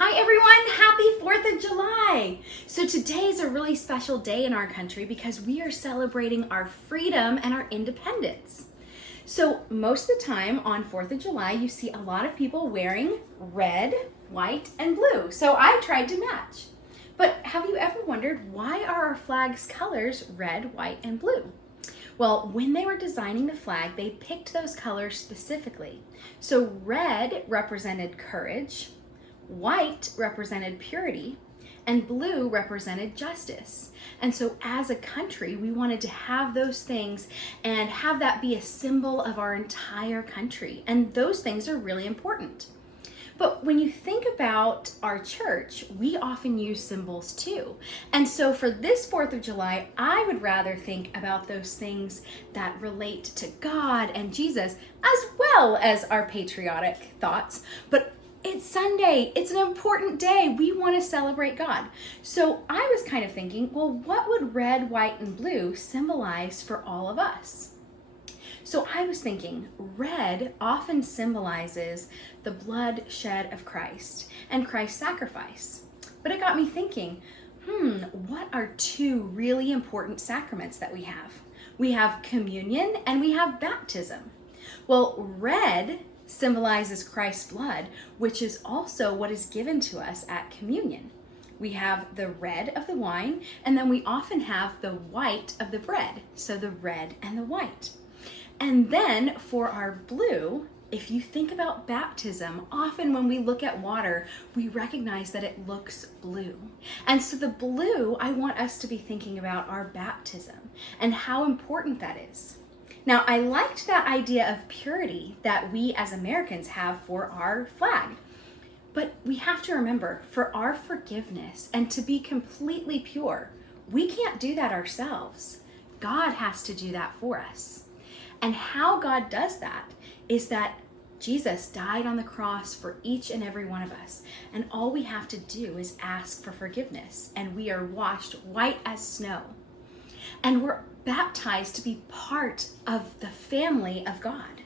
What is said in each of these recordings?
Hi everyone, happy 4th of July! So today is a really special day in our country because we are celebrating our freedom and our independence. So most of the time on 4th of July, you see a lot of people wearing red, white, and blue. So I tried to match. But have you ever wondered why are our flag's colors red, white, and blue? Well, when they were designing the flag, they picked those colors specifically. So red represented courage, white represented purity, and blue represented justice. And so as a country, we wanted to have those things and have that be a symbol of our entire country. And those things are really important. But when you think about our church, we often use symbols too. And so for this 4th of July, I would rather think about those things that relate to God and Jesus, as well as our patriotic thoughts. But it's Sunday. It's an important day. We want to celebrate God. So I was kind of thinking, well, what would red, white, and blue symbolize for all of us? So I was thinking red often symbolizes the blood shed of Christ and Christ's sacrifice. But it got me thinking, what are two really important sacraments that we have? We have communion and we have baptism. Well, red symbolizes Christ's blood, which is also what is given to us at communion. We have the red of the wine, and then we often have the white of the bread, so the red and the white. And then for our blue, if you think about baptism, often when we look at water, we recognize that it looks blue. And so the blue, I want us to be thinking about our baptism and how important that is. Now, I liked that idea of purity that we as Americans have for our flag. But we have to remember, for our forgiveness and to be completely pure, we can't do that ourselves. God has to do that for us. And how God does that is that Jesus died on the cross for each and every one of us. And all we have to do is ask for forgiveness, and we are washed white as snow. And we're baptized to be part of the family of God.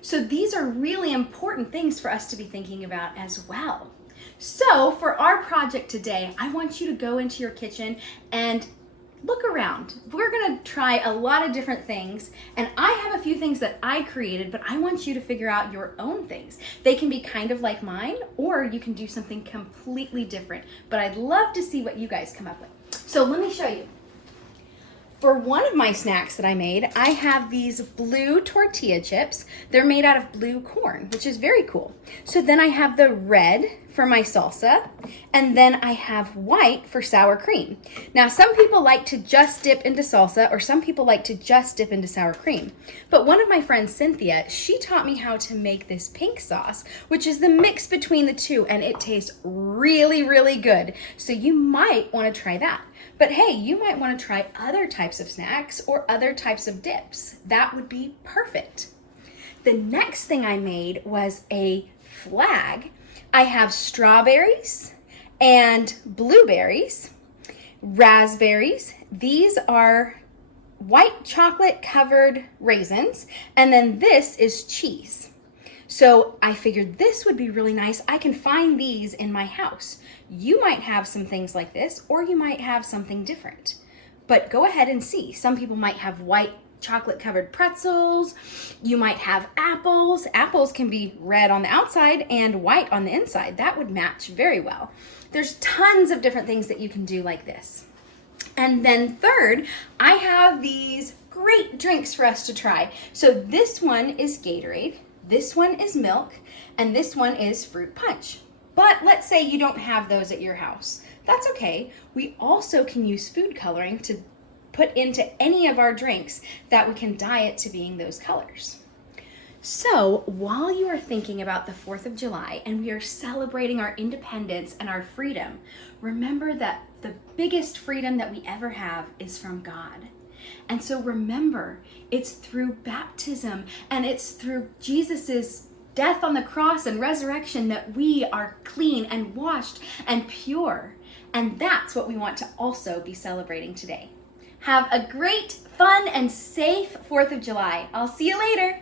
So these are really important things for us to be thinking about as well. So for our project today, I want you to go into your kitchen and look around. We're gonna try a lot of different things, and I have a few things that I created, but I want you to figure out your own things. They can be kind of like mine, or you can do something completely different, but I'd love to see what you guys come up with. So let me show you. For one of my snacks that I made, I have these blue tortilla chips. They're made out of blue corn, which is very cool. So then I have the red for my salsa, and then I have white for sour cream. Now, some people like to just dip into salsa, or some people like to just dip into sour cream. But one of my friends, Cynthia, she taught me how to make this pink sauce, which is the mix between the two, and it tastes really, really good. So you might want to try that. But hey, you might want to try other types of snacks or other types of dips. That would be perfect. The next thing I made was a flag. I have strawberries and blueberries, raspberries. These are white chocolate covered raisins, and then this is cheese. So I figured this would be really nice. I can find these in my house. You might have some things like this, or you might have something different. But go ahead and see. Some people might have white chocolate covered pretzels. You might have apples. Apples can be red on the outside and white on the inside. That would match very well. There's tons of different things that you can do like this. And then third, I have these great drinks for us to try. So this one is Gatorade. This one is milk, and this one is fruit punch. But let's say you don't have those at your house. That's okay. We also can use food coloring to put into any of our drinks that we can dye it to being those colors. So while you are thinking about the 4th of July and we are celebrating our independence and our freedom, remember that the biggest freedom that we ever have is from God. And so remember, it's through baptism and it's through Jesus's death on the cross and resurrection that we are clean and washed and pure. And that's what we want to also be celebrating today. Have a great, fun, and safe 4th of July. I'll see you later.